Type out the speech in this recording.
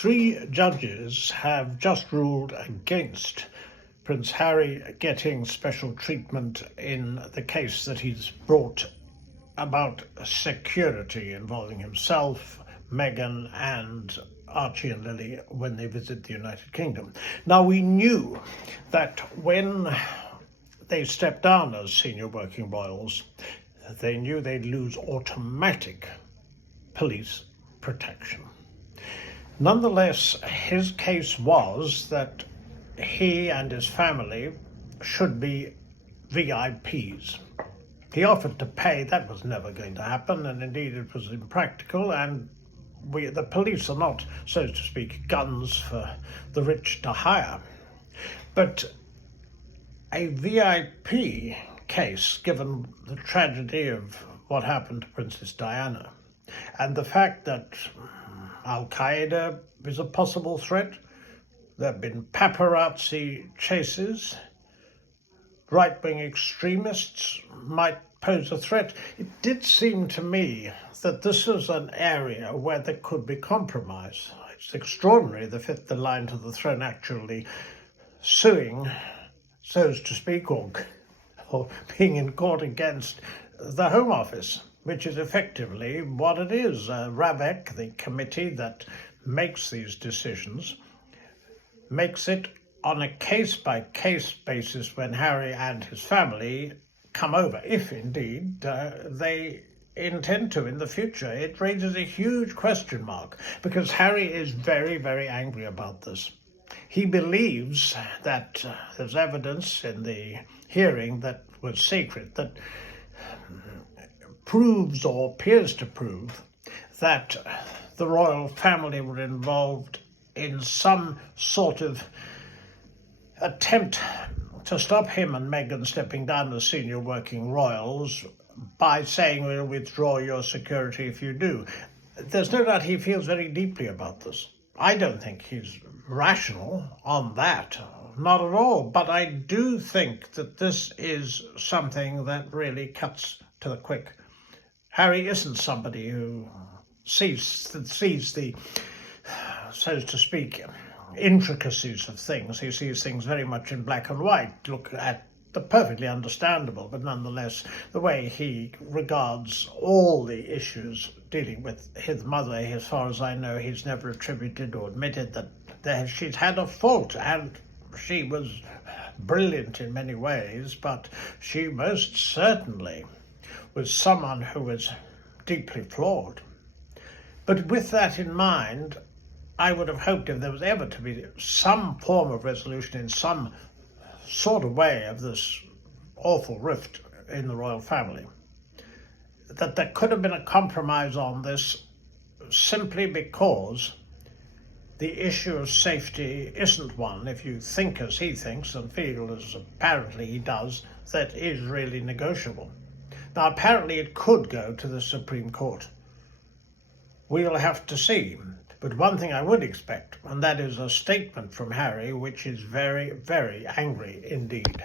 Three judges have just ruled against Prince Harry getting special treatment in the case that he's brought about security involving himself, Meghan and Archie and Lily when they visit the United Kingdom. Now, we knew that when they stepped down as senior working royals, they knew they'd lose automatic police protection. Nonetheless, his case was that he and his family should be VIPs. He offered to pay. That was never going to happen, and indeed it was impractical, and the police are not, so to speak, guns for the rich to hire. But a VIP case, given the tragedy of what happened to Princess Diana, and the fact that Al-Qaeda is a possible threat, there have been paparazzi chases, right-wing extremists might pose a threat. It did seem to me that this was an area where there could be compromise. It's extraordinary the fifth in line to the throne actually suing, so to speak, or being in court against the Home Office, which is effectively what it is. RAVEC, the committee that makes these decisions, makes it on a case-by-case basis when Harry and his family come over, if indeed they intend to in the future. It raises a huge question mark because Harry is very, very angry about this. He believes that there's evidence in the hearing that was secret that proves or appears to prove that the royal family were involved in some sort of attempt to stop him and Meghan stepping down as senior working royals by saying, we'll withdraw your security if you do. There's no doubt he feels very deeply about this. I don't think he's rational on that, not at all. But I do think that this is something that really cuts to the quick. Harry isn't somebody who sees the, so to speak, intricacies of things. He sees things very much in black and white. Look at the perfectly understandable, but nonetheless, the way he regards all the issues dealing with his mother. As far as I know, he's never attributed or admitted that she's had a fault, and she was brilliant in many ways, but she most certainly was someone who was deeply flawed. But with that in mind, I would have hoped if there was ever to be some form of resolution in some sort of way of this awful rift in the royal family, that there could have been a compromise on this simply because the issue of safety isn't one, if you think as he thinks and feel as apparently he does, that is really negotiable. Now, apparently it could go to the Supreme Court. We'll have to see. But one thing I would expect, and that is a statement from Harry, which is very, very angry indeed.